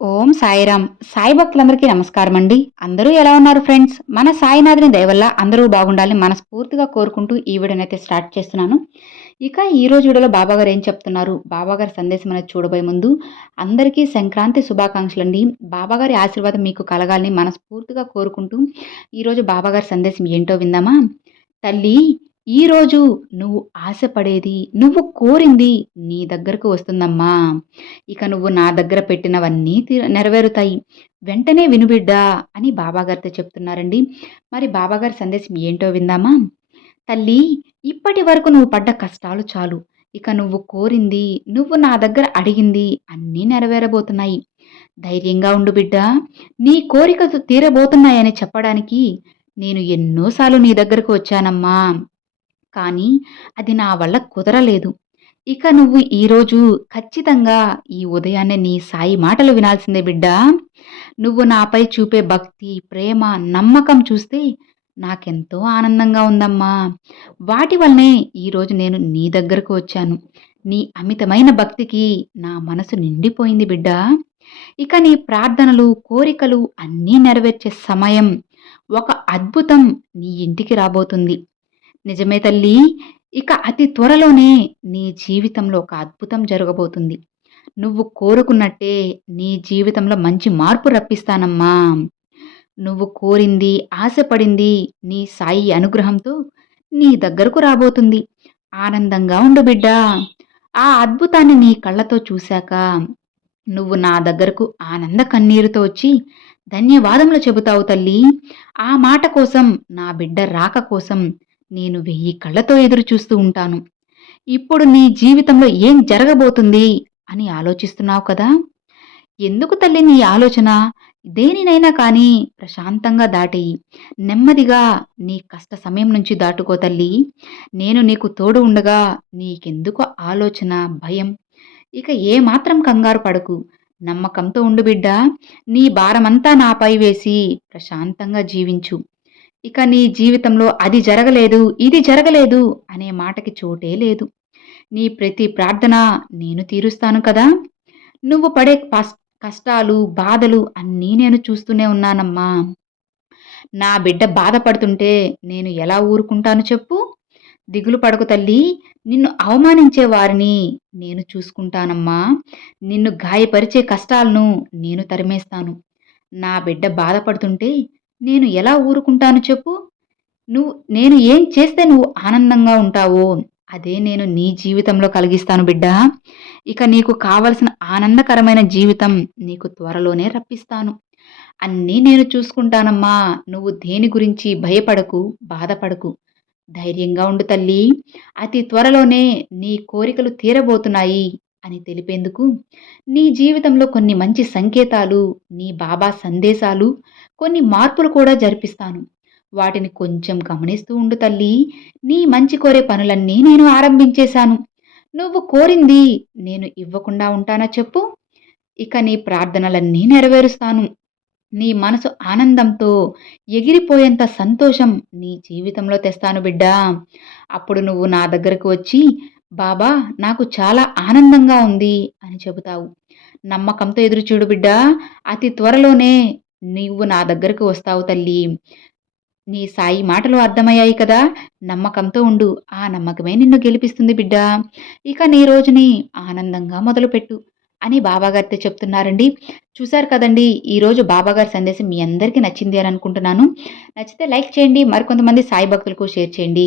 ఓం సాయిరామ్. సాయి భక్తులందరికీ నమస్కారం అండి అందరూ ఎలా ఉన్నారు ఫ్రెండ్స్? మన సాయినాథుని దయవల్ల అందరూ బాగుండాలని మనస్ఫూర్తిగా కోరుకుంటూ ఈ వీడియోనైతే స్టార్ట్ చేస్తున్నాను. ఇక ఈ రోజు వీడియోలో బాబాగారు ఏం చెప్తున్నారు? బాబాగారి సందేశం అనేది చూడబోయే ముందు అందరికీ సంక్రాంతి శుభాకాంక్షలు అండి బాబాగారి ఆశీర్వాదం మీకు కలగాలని మనస్ఫూర్తిగా కోరుకుంటూ ఈరోజు బాబాగారి సందేశం ఏంటో విందామా? తల్లి ఈరోజు నువ్వు ఆశపడేది నువ్వు కోరింది నీ దగ్గరకు వస్తుందమ్మా. ఇక నువ్వు నా దగ్గర పెట్టినవన్నీ తీ- నెరవేరుతాయి. వెంటనే వినుబిడ్డా అని బాబాగారితో చెప్తున్నారండి. మరి బాబాగారి సందేశం ఏంటో విందామా? తల్లి ఇప్పటి వరకు నువ్వు పడ్డ కష్టాలు చాలు. ఇక నువ్వు కోరింది నువ్వు నా దగ్గర అడిగింది అన్నీ నెరవేరబోతున్నాయి. ధైర్యంగా ఉండు బిడ్డ. నీ కోరికలు తీరబోతున్నాయని చెప్పడానికి నేను ఎన్నోసార్లు నీ దగ్గరకు వచ్చానమ్మా. కానీ అది నా వల్ల కుదరలేదు. ఇక నువ్వు ఈరోజు ఖచ్చితంగా ఈ ఉదయాన్నే నీ సాయి మాటలు వినాల్సిందే బిడ్డా. నువ్వు నాపై చూపే భక్తి ప్రేమ నమ్మకం చూస్తే నాకెంతో ఆనందంగా ఉందమ్మా. వాటి వల్లనే ఈరోజు నేను నీ దగ్గరకు వచ్చాను. నీ అమితమైన భక్తికి నా మనసు నిండిపోయింది బిడ్డా. ఇక నీ ప్రార్థనలు కోరికలు అన్నీ నెరవేర్చే సమయం ఒక అద్భుతం నీ ఇంటికి రాబోతుంది. నిజమే తల్లి. ఇక అతి త్వరలోనే నీ జీవితంలో ఒక అద్భుతం జరగబోతుంది. నువ్వు కోరుకున్నట్టే నీ జీవితంలో మంచి మార్పు రప్పిస్తానమ్మా. నువ్వు కోరింది ఆశపడింది నీ సాయి అనుగ్రహంతో నీ దగ్గరకు రాబోతుంది. ఆనందంగా ఉండు బిడ్డా. ఆ అద్భుతాన్ని నీ కళ్ళతో చూశాక నువ్వు నా దగ్గరకు ఆనంద కన్నీరుతో వచ్చి ధన్యవాదములు చెబుతావు తల్లి. ఆ మాట కోసం నా బిడ్డ రాక కోసం నేను వెయ్యి కళ్ళతో ఎదురు చూస్తూ ఉంటాను. ఇప్పుడు నీ జీవితంలో ఏం జరగబోతుంది అని ఆలోచిస్తున్నావు కదా? ఎందుకు తల్లి నీ ఆలోచన? దేనినైనా కానీ ప్రశాంతంగా దాటేయి. నెమ్మదిగా నీ కష్ట సమయం నుంచి దాటుకో తల్లి. నేను నీకు తోడు ఉండగా నీకెందుకు ఆలోచన భయం? ఇక ఏమాత్రం కంగారు పడకు. నమ్మకంతో ఉండు బిడ్డ. నీ భారమంతా నాపై వేసి ప్రశాంతంగా జీవించు. ఇక నీ జీవితంలో అది జరగలేదు ఇది జరగలేదు అనే మాటకి చోటే లేదు. నీ ప్రతి ప్రార్థన నేను తీరుస్తాను కదా. నువ్వు పడే కష్టాలు బాధలు అన్నీ నేను చూస్తూనే ఉన్నానమ్మా. నా బిడ్డ బాధపడుతుంటే నేను ఎలా ఊరుకుంటాను చెప్పు? దిగులు పడకు తల్లి నిన్ను అవమానించే వారిని నేను చూసుకుంటానమ్మా. నిన్ను గాయపరిచే కష్టాలను నేను తరిమేస్తాను. నా బిడ్డ బాధపడుతుంటే నేను ఎలా ఊరుకుంటాను చెప్పు? నువ్వు నేను ఏం చేస్తే నువ్వు ఆనందంగా ఉంటావో? అదే నేను నీ జీవితంలో కలిగిస్తాను బిడ్డ. ఇక నీకు కావలసిన ఆనందకరమైన జీవితం నీకు త్వరలోనే రప్పిస్తాను. అన్నీ నేను చూసుకుంటానమ్మా. నువ్వు దేని గురించి భయపడకు బాధపడకు. ధైర్యంగా ఉండు తల్లి. అతి త్వరలోనే నీ కోరికలు తీరబోతున్నాయి. అని తెలిపేందుకు నీ జీవితంలో కొన్ని మంచి సంకేతాలు నీ బాబా సందేశాలు కొన్ని మార్పులు కూడా జరిపిస్తాను. వాటిని కొంచెం గమనిస్తూ ఉండు తల్లి. నీ మంచి కోరే పనులన్నీ నేను ఆరంభించేశాను. నువ్వు కోరింది నేను ఇవ్వకుండా ఉంటానా చెప్పు. ఇక నీ ప్రార్థనలన్నీ నెరవేరుస్తాను. నీ మనసు ఆనందంతో ఎగిరిపోయేంత సంతోషం నీ జీవితంలో తెస్తాను బిడ్డా. అప్పుడు నువ్వు నా దగ్గరకు వచ్చి బాబా నాకు చాలా ఆనందంగా ఉంది అని చెబుతావు. నమ్మకంతో ఎదురు చూడు బిడ్డా అతి త్వరలోనే నీవు నా దగ్గరకు వస్తావు తల్లి. నీ సాయి మాటలు అర్థమయ్యాయి కదా నమ్మకంతో ఉండు. ఆ నమ్మకమే నిన్ను గెలిపిస్తుంది బిడ్డా. ఇక నీ రోజుని ఆనందంగా మొదలుపెట్టు అని బాబాగారితో చెప్తున్నారండి. చూశారు కదండి ఈరోజు బాబాగారి సందేశం మీ అందరికీ నచ్చింది అని అనుకుంటున్నాను. నచ్చితే లైక్ చేయండి మరికొంతమంది సాయి భక్తులకు షేర్ చేయండి.